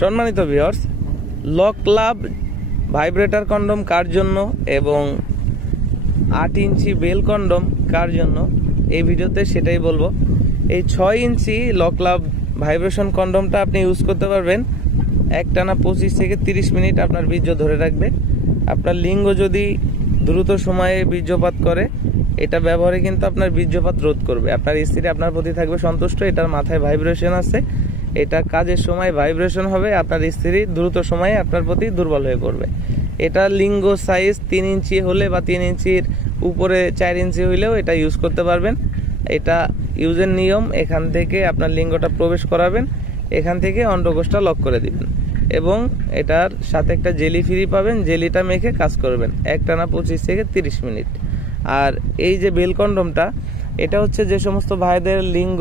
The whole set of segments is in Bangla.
সম্মানিত viewers, lock love vibrator condom কার জন্য এবং 8 ইঞ্চি বেল কন্ডম কার জন্য, এই ভিডিওতে সেটাই বলবো। এই 6 ইঞ্চি লক লাভ ভাইব্রেশন কন্ডমটা আপনি ইউজ করতে পারবেন একটানা 25 থেকে 30 মিনিট আপনার বীর্য ধরে রাখবে। আপনার লিঙ্গ যদি দ্রুত সময়ে বীর্যপাত করে, এটা ব্যবহারে কিন্তু আপনার বীর্যপাত রোধ করবে। আপনার স্ত্রী আপনার প্রতি থাকবে সন্তুষ্ট। এটার মাথায় ভাইব্রেশন আছে, এটা কাজের সময় ভাইব্রেশন হবে, আপনার স্ত্রী দ্রুত সময়ে আপনার প্রতি দুর্বল হয়ে পড়বে। এটা লিঙ্গ সাইজ 3 ইঞ্চি হলে বা 3 ইঞ্চির উপরে 4 ইঞ্চি হইলেও এটা ইউজ করতে পারবেন। এটা ইউজের নিয়ম, এখান থেকে আপনার লিঙ্গটা প্রবেশ করাবেন, এখান থেকে অন্ডকোষটা লক করে দিবেন এবং এটার সাথে একটা জেলি ফ্রি পাবেন। জেলিটা মেখে কাজ করবেন একটানা 25 থেকে 30 মিনিট। আর এই যে বেল কন্ডমটা, এটা হচ্ছে যে সমস্ত ভাইদের লিঙ্গ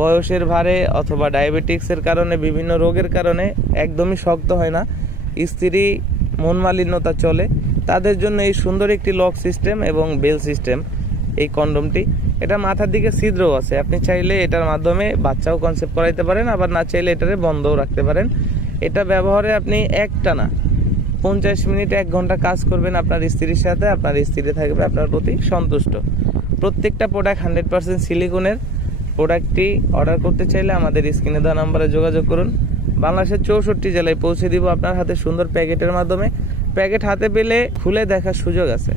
বয়সের ভারে অথবা ডায়াবেটিক্সের কারণে, বিভিন্ন রোগের কারণে একদমই শক্ত হয় না, স্ত্রী মন মালিন্যতা চলে, তাদের জন্য এই সুন্দর একটি লক সিস্টেম এবং বেল সিস্টেম এই কন্ডমটি। এটা মাথার দিকে ছিদ্রও আছে, আপনি চাইলে এটার মাধ্যমে বাচ্চাও কনসেপ্ট করাইতে পারেন, আবার না চাইলে এটারে বন্ধও রাখতে পারেন। এটা ব্যবহারে আপনি একটানা 50 মিনিট 1 ঘন্টা কাজ করবেন আপনার স্ত্রীর সাথে, আপনার স্ত্রী থাকবে আপনার প্রতি সন্তুষ্ট। প্রত্যেকটা প্রোডাক্ট 100% সিলিকনের। প্রোডাক্টটি অর্ডার করতে চাইলে আমাদের স্ক্রিনে দেওয়া নাম্বারে যোগাযোগ করুন। বাংলাদেশের 64 জেলায় পৌঁছে দিব আপনার হাতে সুন্দর প্যাকেটের মাধ্যমে। প্যাকেট হাতে পেলে খুলে দেখার সুযোগ আছে।